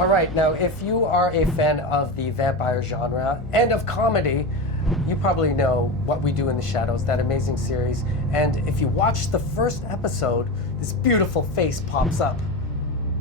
All right, now if you are a fan of the vampire genre and of comedy, you probably know What We Do in the Shadows, that amazing series. And if you watch the first episode, this beautiful face pops up.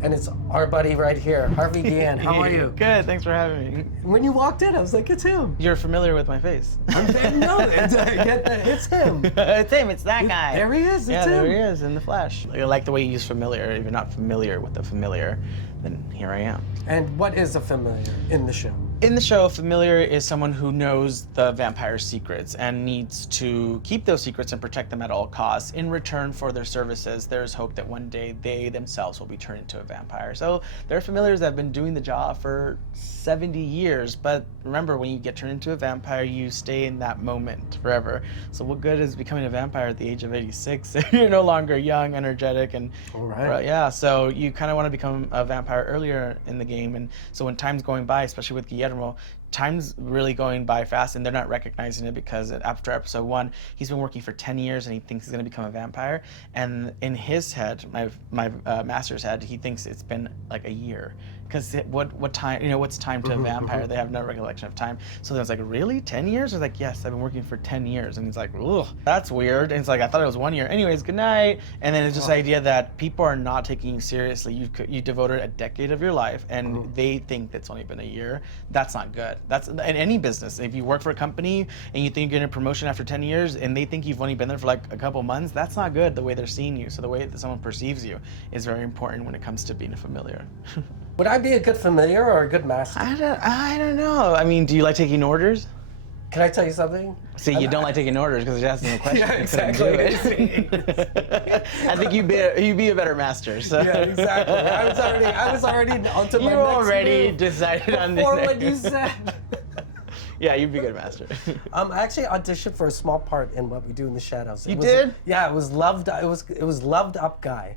And it's our buddy right here, Harvey Guillén. How are you? Good, thanks for having me. When you walked in, I was like, it's him. You're familiar with my face. No, it's him. It's him, it's that guy. There he is, it's him. There he is in the flesh. I like the way you use familiar. If you're not familiar with the familiar, then here I am. And what is a familiar in the show? In the show, familiar is someone who knows the vampire's secrets and needs to keep those secrets and protect them at all costs. In return for their services, there's hope that one day they themselves will be turned into a vampire. So there are familiars that have been doing the job for 70 years, but remember, when you get turned into a vampire, you stay in that moment forever. So what good is becoming a vampire at the age of 86 if you're no longer young, energetic, and all right. Yeah, so you kind of want to become a vampire earlier in the game. And so when time's going by, especially with Guillermo, time's really going by fast, and they're not recognizing it because after episode 1, he's been working for 10 years and he thinks he's going to become a vampire. And in his head, my master's head, he thinks it's been like a year. Because what time, what's time to a vampire? They have no recollection of time. So then it's like, really? 10 years? I was like, yes, I've been working for 10 years. And he's like, ugh, that's weird. And it's like, I thought it was 1 year. Anyways, good night. And then it's just the idea that people are not taking you seriously. You devoted a decade of your life and they think that's only been a year. That's not good. That's in any business. If you work for a company and you think you're getting a promotion after 10 years and they think you've only been there for like a couple months, that's not good the way they're seeing you. So the way that someone perceives you is very important when it comes to being a familiar. Would I be a good familiar or a good master? I don't know. I mean, do you like taking orders? Can I tell you something? See, you don't like taking orders because you're asking a question. Yeah, exactly. I think you'd be a better master. So. Yeah, exactly. I was already onto my next You already move decided on before the what you said. Yeah, you'd be a good master. I actually auditioned for a small part in What We Do in the Shadows. You did? Yeah, it was loved. It was Loved Up Guy.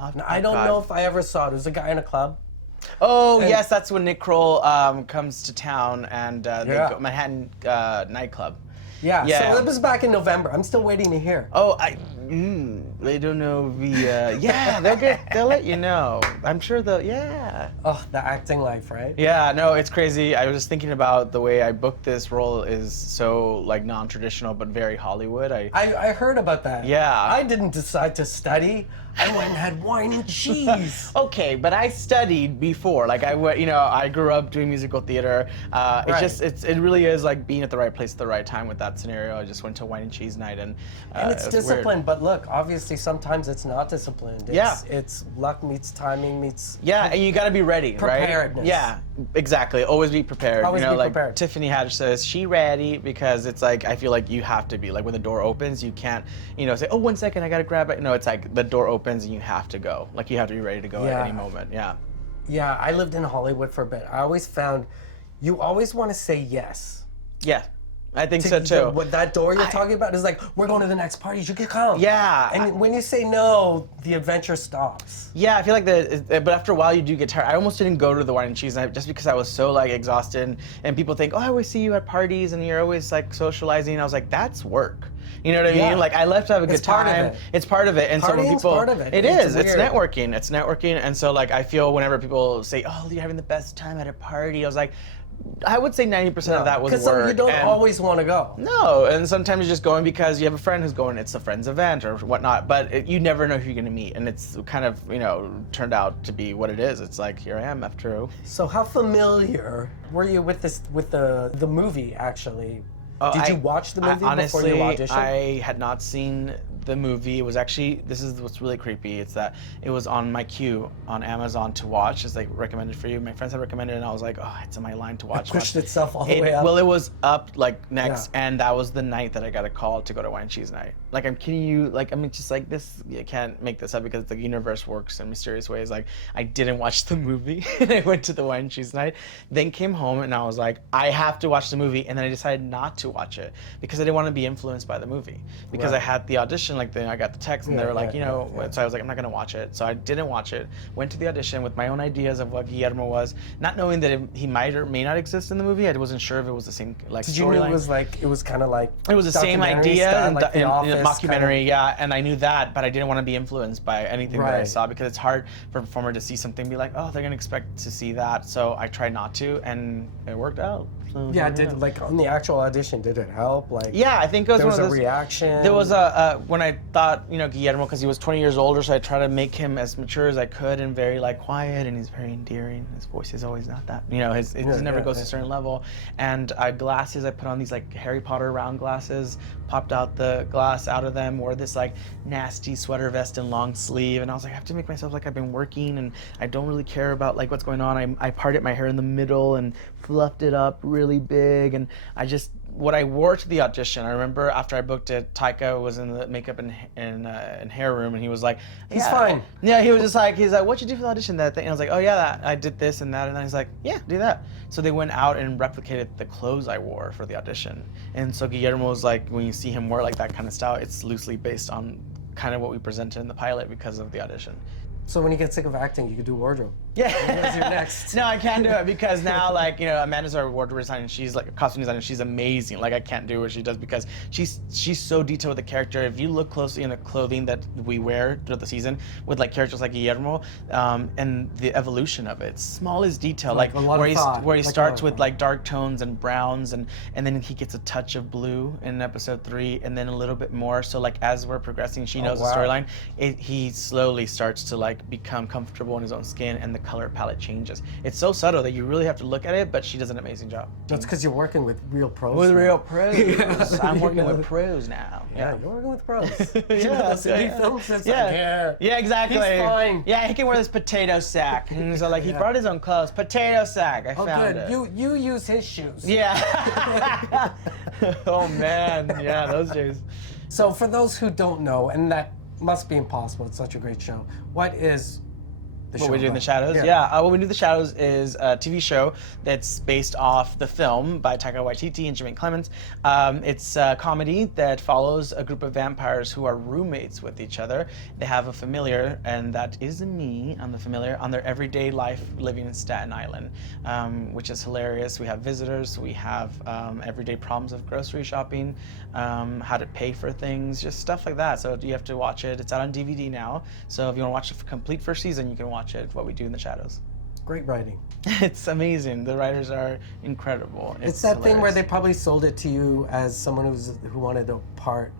I don't know if I ever saw it. It was a guy in a club. Oh, yes, that's when Nick Kroll comes to town and they go Manhattan nightclub. Yeah, so it was back in November. I'm still waiting to hear. Oh, they don't know they'll let you know. I'm sure Oh, the acting life, right? Yeah, no, it's crazy. I was just thinking about the way I booked this role is so like non-traditional but very Hollywood. I heard about that. Yeah. I didn't decide to study. I went and had wine and cheese. Okay, but I studied before. Like I grew up doing musical theater. It really is like being at the right place at the right time with that scenario. I just went to wine and cheese night and it's discipline, weird. But look, obviously sometimes it's not disciplined. It's luck meets timing meets and you got to be ready, preparedness. Right? Yeah, exactly. Always be prepared. Always be like prepared. Tiffany Haddish says, she ready, because it's like I feel like you have to be like when the door opens, you can't say, oh, 1 second, I got to grab it. No, it's like the door opens and you have to go. Like you have to be ready to go at any moment. Yeah. Yeah, I lived in Hollywood for a bit. I always found you always want to say yes. Yeah. I think so too. That door you're talking about is like, we're going to the next party, you can come. Yeah. And when you say no, the adventure stops. Yeah, I feel like but after a while you do get tired. I almost didn't go to the wine and cheese night just because I was so like exhausted, and people think, oh, I always see you at parties and you're always like socializing. And I was like, that's work. You know what I mean? Like I left to have a good time. It's part of it. And so when people, part of it. It's networking. It's networking. And so like I feel whenever people say, oh, you're having the best time at a party, I was like, I would say 90% of that was work. Because you don't always want to go. No, and sometimes you're just going because you have a friend who's going. It's a friend's event or whatnot. But you never know who you're going to meet, and it's kind of turned out to be what it is. It's like here I am after. So how familiar were you with the movie actually? Did you watch the movie before you auditioned? I had not seen the movie. It was actually, this is what's really creepy, it's that it was on my queue on Amazon to watch. It's like recommended for you. My friends had recommended it and I was like, oh, it's in my line to watch. It pushed itself all the way up. Well, it was up like next, and that was the night that I got a call to go to wine and cheese night. Like, I'm kidding you. Like, I mean, just like this, you can't make this up because the universe works in mysterious ways. Like, I didn't watch the movie and I went to the wine and cheese night, then came home and I was like, I have to watch the movie. And then I decided not to watch it because I didn't want to be influenced by the movie because I had the audition audition, like I got the text and they were like, so I was like, I'm not gonna watch it. So I didn't watch it. Went to the audition with my own ideas of what Guillermo was, not knowing that he might or may not exist in the movie. I wasn't sure if it was the same like Did you know it was kind of like it was the same idea style, and like The Office, mockumentary, yeah. And I knew that, but I didn't want to be influenced by anything that I saw because it's hard for a performer to see something and be like, oh, they're gonna expect to see that. So I tried not to, and it worked out. So, did like on the actual audition, did it help? Like, yeah, I think it was there was one of a those, reaction. There was when I thought, Guillermo, because he was 20 years older, so I tried to make him as mature as I could and very like quiet, and he's very endearing. His voice is always not that, it never goes to a certain level. And I put on these like Harry Potter round glasses, popped out the glass out of them, wore this like nasty sweater vest and long sleeve, and I was like, I have to make myself like I've been working and I don't really care about like what's going on. I parted my hair in the middle and fluffed it up really big, and what I wore to the audition, I remember after I booked it, Taika was in the makeup and hair room, and he was like, he's fine. Yeah, he was just like, he's like, what'd you do for the audition? That thing? And I was like, oh yeah, I did this and that, and then he's like, yeah, do that. So they went out and replicated the clothes I wore for the audition, and so Guillermo was like, when you see him wear like that kind of style, it's loosely based on kind of what we presented in the pilot because of the audition. So when you get sick of acting, you could do wardrobe. Yeah. What's your next? No, I can't do it because now, like, Amanda's our wardrobe designer. She's like a costume designer. She's amazing. Like, I can't do what she does because she's so detailed with the character. If you look closely in the clothing that we wear throughout the season with like characters like Guillermo, and the evolution of it, smallest detail, like where he starts with like dark tones and browns, and then he gets a touch of blue in episode 3, and then a little bit more. So like as we're progressing, she knows the storyline. He slowly starts to like become comfortable in his own skin, and the color palette changes. It's so subtle that you really have to look at it, but she does an amazing job. That's because you're working with real pros. With real pros. I'm working with pros now. Yeah, you're working with pros. Films, it's yeah, exactly. He's fine. Yeah, he can wear this potato sack. And so like he brought his own clothes. Potato sack. I found it. You use his shoes. Yeah. Oh man. Yeah, those days. So for those who don't know, and that must be impossible, it's such a great show, what is What We Do in the Shadows? Yeah, What We Do in the Shadows is a TV show that's based off the film by Taika Waititi and Jermaine Clements. It's a comedy that follows a group of vampires who are roommates with each other. They have a familiar, and that is me. I'm the familiar on their everyday life living in Staten Island, which is hilarious. We have visitors. We have everyday problems of grocery shopping, how to pay for things, just stuff like that. So you have to watch it. It's out on DVD now. So if you want to watch the complete first season, you can watch it, What We Do in the Shadows. Great writing. It's amazing. The writers are incredible. It's that hilarious thing where they probably sold it to you as someone who wanted a part,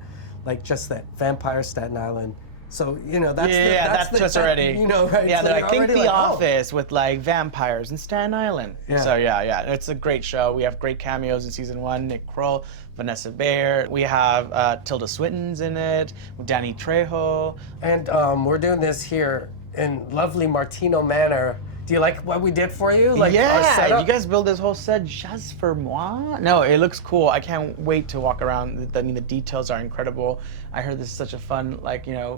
like just that vampire Staten Island. So that's already. Right? Yeah, so they're like, think The Office with like vampires in Staten Island. Yeah. So yeah, it's a great show. We have great cameos in season 1. Nick Kroll, Vanessa Bayer. We have Tilda Swinton's in it. Danny Trejo. And we're doing this here in lovely Martino Manor. Do you like what we did for you? Like our setup? You guys build this whole set just for moi? No, it looks cool. I can't wait to walk around. I mean, the details are incredible. I heard this is such a fun,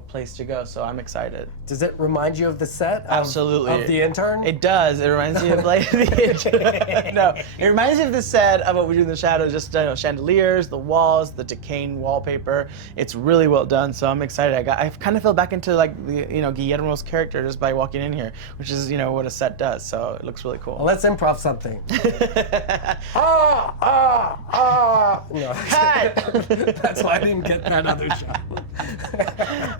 place to go, so I'm excited. Does it remind you of the set? Absolutely. Of The Intern? It does. It reminds me of The Intern. No, it reminds me of the set of What We Do in the Shadows. Just chandeliers, the walls, the decaying wallpaper. It's really well done, so I'm excited. I kind of fell back into like the Guillermo's character just by walking in here, which is what a set does. So it looks really cool. Well, let's improv something. No. That's why I didn't get that other shot.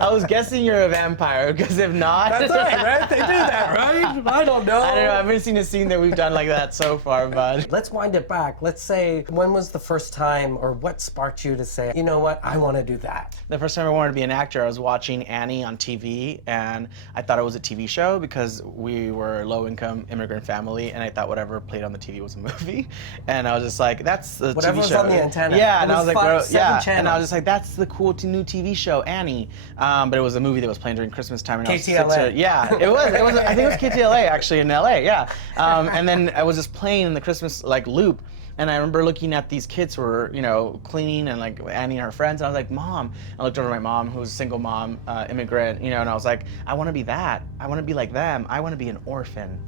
I was guessing you're a vampire, because if not... That's right? They do that, right? I don't know. I haven't seen a scene that we've done like that so far, but... Let's wind it back. Let's say, when was the first time, or what sparked you to say, you know what, I want to do that? The first time I wanted to be an actor, I was watching Annie on TV, and I thought it was a TV show because we were a low-income immigrant family, and I thought whatever played on the TV was a movie. And I was just like, that's the whatever TV show. was on the antenna. Yeah, and I was like, channels. And I was just like, that's the cool new TV show, Annie. But it was a movie that was playing during Christmas time. And KTLA. Yeah, it was. I think it was KTLA actually in LA. Yeah. And then I was just playing in the Christmas loop. And I remember looking at these kids who were, cleaning, and like Annie and her friends. And I was like, Mom. I looked over at my mom, who was a single mom, immigrant, and I was like, I want to be that. I want to be like them. I want to be an orphan.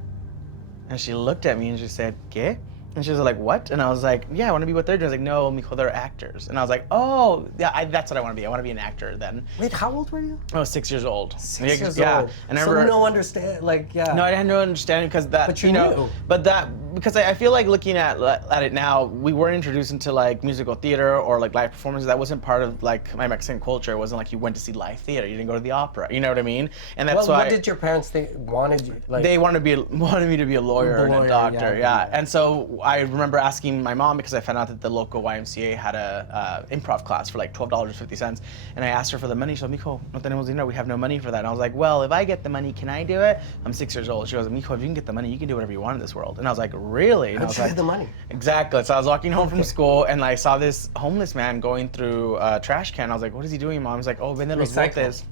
And she looked at me and she said, ¿Qué? And she was like, what? And I was like, yeah, I want to be what they're doing. I was like, no, Mijo, they're actors. And I was like, oh, yeah, that's what I want to be. I want to be an actor then. Wait, how old were you? I was 6 years old. 6 years yeah. old. And I so remember, no understand, like, yeah. No, I had no understanding because that, But you knew. know, but that, because I feel like looking at it now, we weren't introduced into like musical theater or like live performances. That wasn't part of like my Mexican culture. It wasn't like you went to see live theater. You didn't go to the opera. You know what I mean? And that's well, why. what did your parents think? Wanted you? Like, they wanted me to be a lawyer and a doctor. Yeah. And so I remember asking my mom because I found out that the local YMCA had a improv class for like $12.50, and I asked her for the money. She said, "Mijo, no tenemos dinero. We have no money for that." And I was like, "Well, if I get the money, can I do it?" I'm 6 years old. She goes, "Mijo, if you can get the money, you can do whatever you want in this world." And I was like, "Really?" And I was how'd you like, get the money? Exactly. So I was walking home from school and I saw this homeless man going through a trash can. I was like, "What is he doing, Mom?" He's like, "Oh, vende los botes."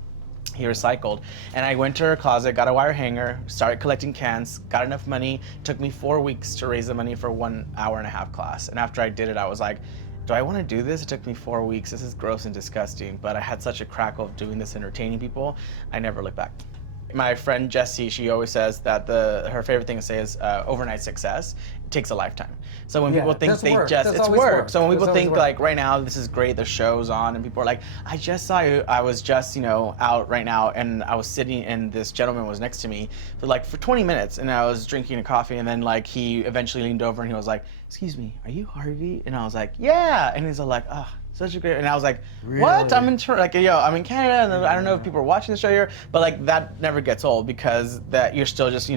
He recycled. And I went to her closet, got a wire hanger, started collecting cans, got enough money. Took me 4 weeks to raise the money for 1 hour and a half class. And after I did it, I was like, do I want to do this? It took me 4 weeks. This is gross and disgusting. But I had such a crackle of doing this, entertaining people. I never looked back. My friend Jessie, she always says that her favorite thing to say is overnight success takes a lifetime. So when people think it's work. So when people think like right now this is great, the show's on, and people are like, I just saw you. I was just out right now, and I was sitting, and this gentleman was next to me for 20 minutes, and I was drinking a coffee, and then like he eventually leaned over and he was like, "Excuse me, are you Harvey?" And I was like, "Yeah," and he's like, "Oh, such a great," and I was like, "What?" I'm in I'm in Canada, and I don't know if people are watching the show here, but like that never gets old because that you're still just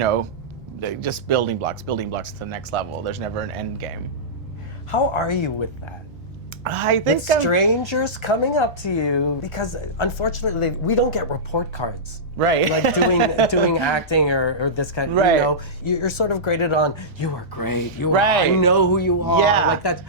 just building blocks to the next level. There's never an end game. How are you with that? I think with strangers coming up to you, because unfortunately we don't get report cards. Right. Like doing acting or this kind of, right. You're sort of graded on, you are great, right. I know who you are. Yeah. Like that.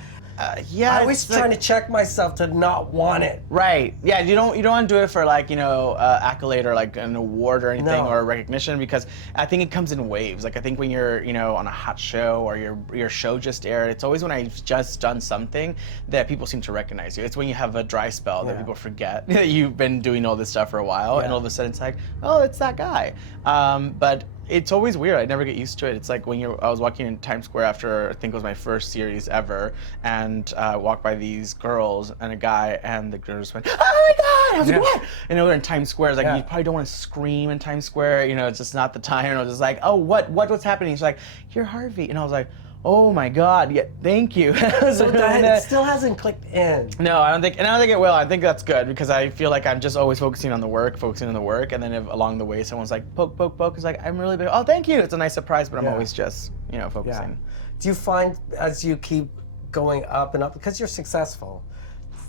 Yeah, I always trying to check myself to not want it. Right. Yeah. You don't want to do it for like accolade or like an award or anything or recognition, because I think it comes in waves. Like I think when you're on a hot show or your show just aired, it's always when I've just done something that people seem to recognize you. It's when you have a dry spell that people forget that you've been doing all this stuff for a while, and all of a sudden it's like, oh, it's that guy. But it's always weird. I never get used to it. It's like when I was walking in Times Square after I think it was my first series ever, and walked by these girls and a guy, and the girls went, "Oh my God!" I was like, "What?" And we're in Times Square. It's like you probably don't want to scream in Times Square. It's just not the time. And I was just like, "Oh, what's happening?" She's like, "You're Harvey," and I was like, "Oh my God, yeah, thank you." So that still hasn't clicked in. No, I don't think it will. I think that's good because I feel like I'm just always focusing on the work, and then if along the way someone's like, poke, it's like, I'm really big. Oh, thank you. It's a nice surprise, but I'm always just, focusing. Yeah. Do you find as you keep going up and up, because you're successful,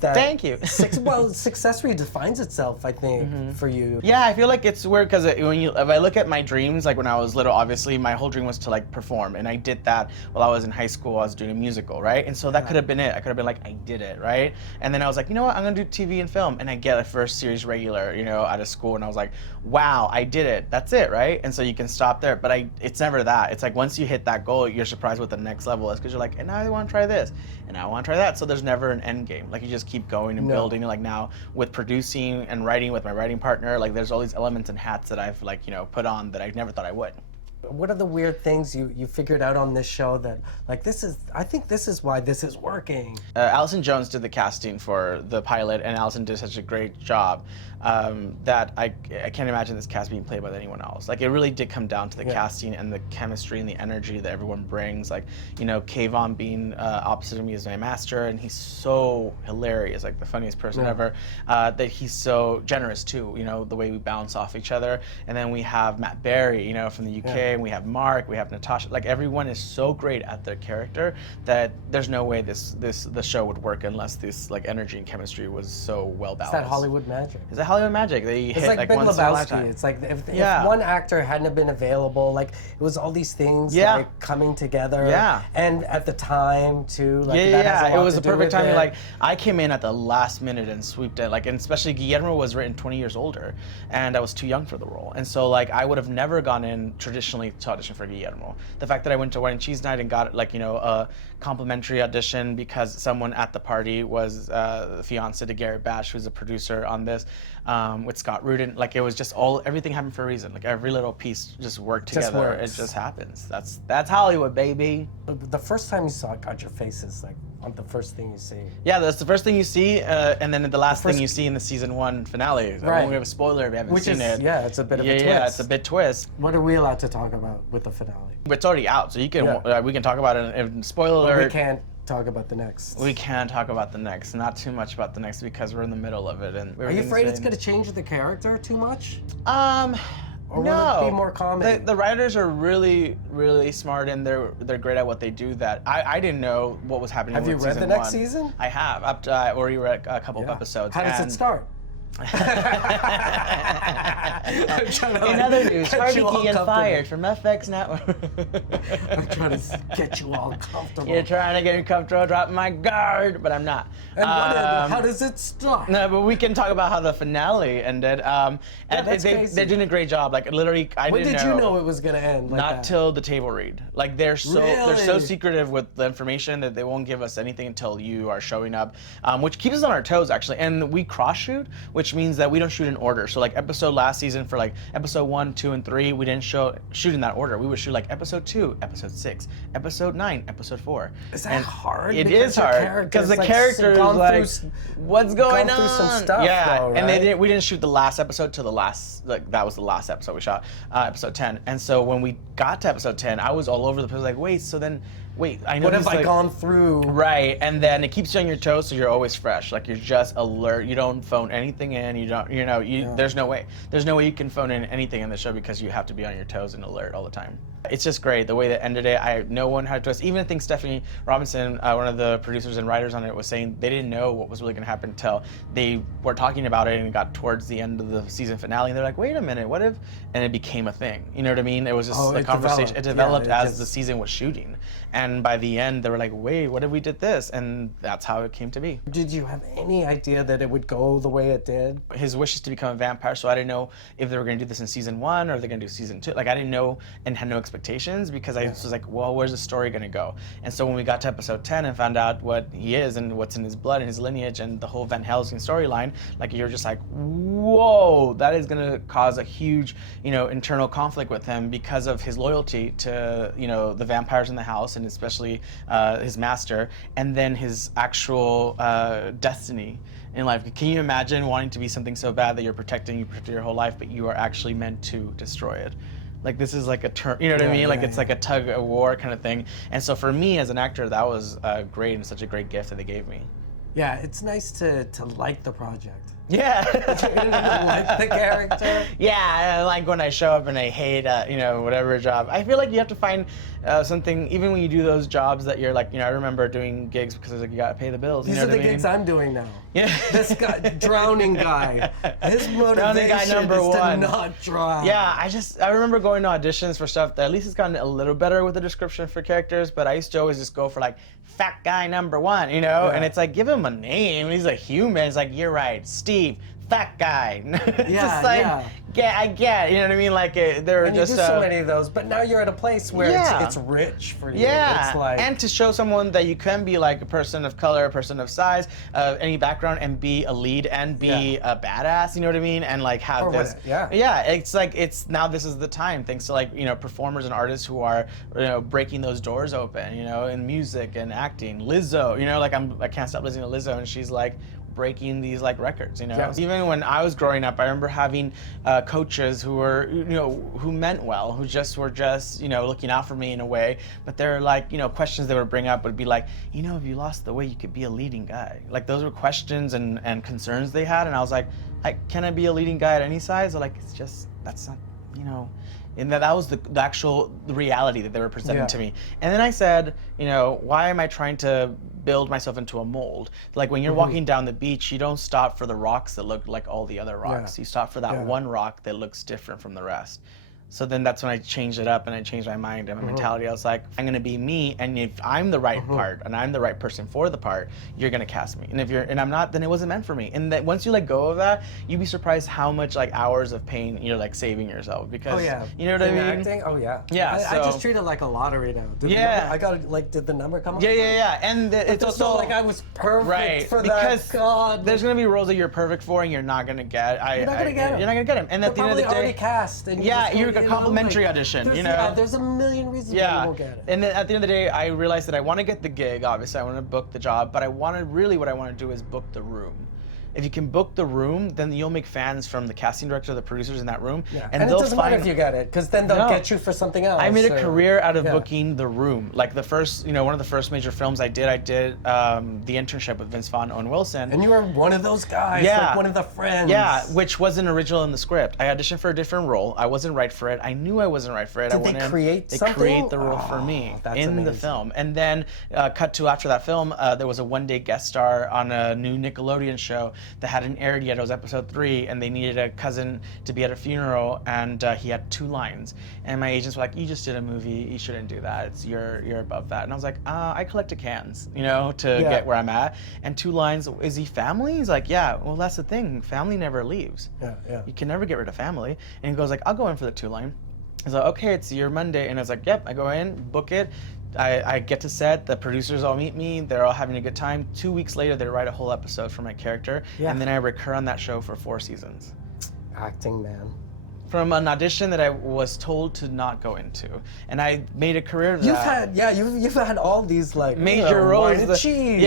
that thank you. Success redefines itself, I think, for you. Yeah, I feel like it's weird because if I look at my dreams, like when I was little, obviously my whole dream was to like perform, and I did that while I was in high school. I was doing a musical, right? And so that could have been it. I could have been like, I did it, right? And then I was like, you know what? I'm gonna do TV and film, and I get a first series regular, out of school, and I was like, wow, I did it. That's it, right? And so you can stop there, but it's never that. It's like once you hit that goal, you're surprised what the next level is, because you're like, and now I want to try this, and I want to try that. So there's never an end game. Like you just keep going and building. Like now with producing and writing with my writing partner, like there's all these elements and hats that I've put on that I never thought I would. What are the weird things you figured out on this show that I think this is why this is working? Allison Jones did the casting for the pilot, and Allison did such a great job that I can't imagine this cast being played by anyone else. Like it really did come down to the casting and the chemistry and the energy that everyone brings. Like Kayvon being opposite of me as my master, and he's so hilarious, like the funniest person ever. That he's so generous too. The way we bounce off each other. And then we have Matt Berry, from the UK. And we have Mark, we have Natasha. Like everyone is so great at their character that there's no way the show would work unless this energy and chemistry was so well balanced. It's that Hollywood magic. It's that Hollywood magic. It's like Big Lebowski. It's like if one actor hadn't been available, like it was all these things coming together. Yeah. And at the time too. Like, it was the perfect timing. Like I came in at the last minute and swooped it. And especially Guillermo was written 20 years older, and I was too young for the role. And so I would have never gone in traditionally originally to audition for Guillermo. The fact that I went to Wine and Cheese Night and got like, a complimentary audition because someone at the party was the fiance to Garrett Bash, who's a producer on this, with Scott Rudin. Like, it was just everything happened for a reason. Like, every little piece just worked together. It just happens. That's Hollywood, baby. But the first time you saw it got your faces like on the first thing you see. Yeah, that's the first thing you see, and then the last thing you see in the season 1 finale. Right. We have a spoiler if you haven't seen it. Yeah, it's a bit of a twist. Yeah, it's a bit twist. What are we allowed to talk about with the finale? It's already out, so you can we can talk about it. And spoiler alert. We can't talk about the next. We can talk about the next. Not too much about the next because we're in the middle of it. And are you afraid it's going to change the character too much? Or no. will it be more comedy? The writers are really, really smart, and they're great at what they do. That I didn't know what was happening. Have you read the next season? I have. Up to, I already read a couple of episodes. How does it start? In other news, Harvey Guillén fired from FX Network. I'm trying to get you all comfortable. You're trying to get me comfortable, dropping my guard, but I'm not. And how does it start? No, but we can talk about how the finale ended. And they're doing a great job. Like, literally, I didn't know. When did you know it was going to end? Like not till the table read. Like, they're so secretive with the information that they won't give us anything until you are showing up, which keeps us on our toes, actually. And we cross shoot, which means that we don't shoot in order. So like episode last season for like episode 1, 2, and 3, we didn't shoot in that order. We would shoot like episode 2, episode 6, episode 9, episode 4. Is that hard? It is hard because the characters like what's going on? Through some stuff, yeah, though, right? And we didn't shoot the last episode till the last, like that was the last episode we shot, episode 10. And so when we got to episode 10, I was all over the place like, wait, I know. What have I gone through? Right, and then it keeps you on your toes, so you're always fresh. Like, you're just alert. You don't phone anything in. You don't, there's no way. There's no way you can phone in anything in the show because you have to be on your toes and alert all the time. It's just great the way that ended it. No one had a twist. Even I think Stephanie Robinson, one of the producers and writers on it, was saying they didn't know what was really going to happen until they were talking about it and it got towards the end of the season finale. And they're like, wait a minute, what if? And it became a thing. You know what I mean? It was just a conversation. It developed as the season was shooting. And by the end, they were like, wait, what if we did this? And that's how it came to be. Did you have any idea that it would go the way it did? His wish is to become a vampire, so I didn't know if they were going to do this in season 1 or if they're going to do season 2. Like, I didn't know and had no expectations because I was like, well, where's the story going to go? And so when we got to episode 10 and found out what he is and what's in his blood and his lineage and the whole Van Helsing storyline, like, you're just like, whoa, that is going to cause a huge, internal conflict with him because of his loyalty to, the vampires in the house and especially his master, and then his actual destiny in life. Can you imagine wanting to be something so bad that you protect your whole life, but you are actually meant to destroy it? Like, this is like a turn, you know what I mean? Like, it's like a tug of war kind of thing. And so for me as an actor, that was great and such a great gift that they gave me. Yeah, it's nice to like the project. Yeah. Like the character. Yeah, I like when I show up and I hate, whatever job. I feel like you have to find something, even when you do those jobs that you're like, I remember doing gigs because it's like, you gotta pay the bills. These are the gigs I'm doing now. Yeah. This guy, drowning guy, his motivation is to not drown. Yeah, I remember going to auditions for stuff that at least it's gotten a little better with the description for characters, but I used to always just go for like, fat guy number 1, And it's like, give him a name. He's a human. It's like, you're right, Steve, fat guy. Just like, I get, you know what I mean? Like, there are just you do so many of those, but now you're at a place where it's rich for you. Yeah, it's like, and to show someone that you can be like a person of color, a person of size, any background, and be a lead and be a badass. You know what I mean? And like have this. It's like now this is the time. Thanks to like performers and artists who are breaking those doors open. In music and acting. Lizzo. Like I can't stop listening to Lizzo, and she's like breaking these like records, Even when I was growing up, I remember having coaches who were, who meant well, who were just, looking out for me in a way. But they're like, questions they would bring up would be like, if you lost the weight, you could be a leading guy. Like, those were questions and concerns they had, and I was like, can I be a leading guy at any size? They're like, that's not, And that was the actual reality that they were presenting to me. And then I said, why am I trying to build myself into a mold? Like, when you're walking down the beach, you don't stop for the rocks that look like all the other rocks. You stop for that one rock that looks different from the rest. So then that's when I changed it up and I changed my mind and my mentality. I was like, I'm gonna be me, and if I'm the right part and I'm the right person for the part, you're gonna cast me. And if I'm not, then it wasn't meant for me. And that once you let go of that, you'd be surprised how much like hours of pain you're like saving yourself, because you know what I mean? Acting? Oh yeah. Yeah. I just treat it like a lottery now. Did the number come up? Yeah. And it's also not like I was perfect for because that. God. there's gonna be roles that you're perfect for and you're not gonna get. You're not gonna get them. You're not gonna get them. And at the end of the day, already cast. And you're a complimentary audition. There's a million reasons why you won't get it. And then at the end of the day, I realized that I want to get the gig. Obviously, I want to book the job, but what I want to do is book the room. If you can book the room, then you'll make fans from the casting director, the producers in that room, and it doesn't matter if you get it, because then they'll get you for something else. I made a career out of booking the room. Like the first, one of the first major films I did the Internship with Vince Vaughn and Owen Wilson. And you were one of those guys, like one of the friends. Yeah, which wasn't original in the script. I auditioned for a different role. I wasn't right for it. I knew I wasn't right for it. Did they create something? They create the role for me in the film. And then cut to after that film, there was a one-day guest star on a new Nickelodeon show that hadn't aired yet. It was episode 3, and they needed a cousin to be at a funeral, and he had 2 lines. And my agents were like, "You just did a movie. You shouldn't do that. You're above that." And I was like, "I collected cans, to get where I'm at." And 2 lines. Is he family? He's like, "Yeah." Well, that's the thing. Family never leaves. Yeah. You can never get rid of family. And he goes like, "I'll go in for the 2 line." He's like, "Okay, it's your Monday." And I was like, "Yep." I go in, book it. I get to set, the producers all meet me, they're all having a good time. 2 weeks later, they write a whole episode for my character, and then I recur on that show for 4 seasons. Acting, man. From an audition that I was told to not go into, and I made a career of that. You've had all these like major roles. Wine and cheese.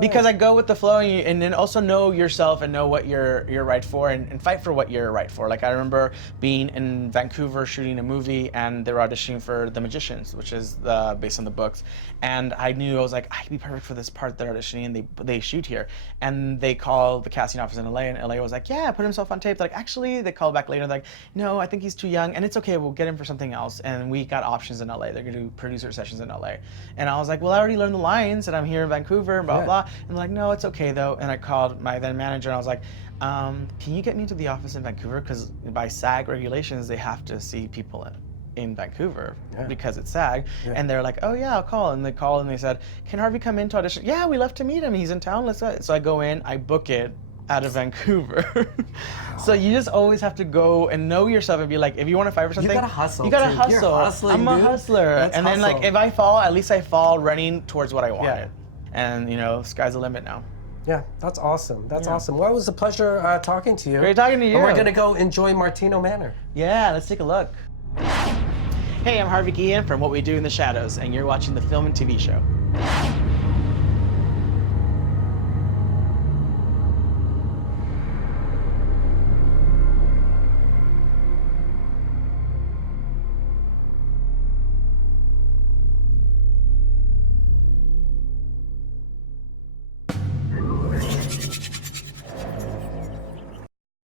Because I go with the flow, and then also know yourself and know what you're right for, and fight for what you're right for. Like I remember being in Vancouver shooting a movie, and they were auditioning for The Magicians, which is based on the books, and I knew I was like, I could be perfect for this part they're auditioning, and they shoot here, and they call the casting office in LA, and LA was like, yeah, put himself on tape. They're like, actually, they call back later, like, no, I think he's too young, and it's okay, we'll get him for something else. And we got options in LA. They're gonna do producer sessions in LA. And I was like, well, I already learned the lines, and I'm here in Vancouver, and blah, blah. And they're like, no, it's okay though. And I called my then manager, and I was like, can you get me to the office in Vancouver? Because by SAG regulations, they have to see people in Vancouver because it's SAG. And they're like, oh yeah, I'll call. And they called and they said, can Harvey come in to audition? Yeah, we love to meet him. He's in town. Let's go. So I go in, I book it out of Vancouver. So you just always have to go and know yourself and be like, if you want to fight for something, you gotta hustle. You gotta hustle. You're hustling, I'm a hustler. And then like if I fall, at least I fall running towards what I wanted. And sky's the limit now. Yeah, that's awesome. That's awesome. Well, it was a pleasure talking to you. Great talking to you. And we're gonna go enjoy Martino Manor. Yeah, let's take a look. Hey, I'm Harvey Guillén from What We Do in the Shadows, and you're watching the Film and TV Show.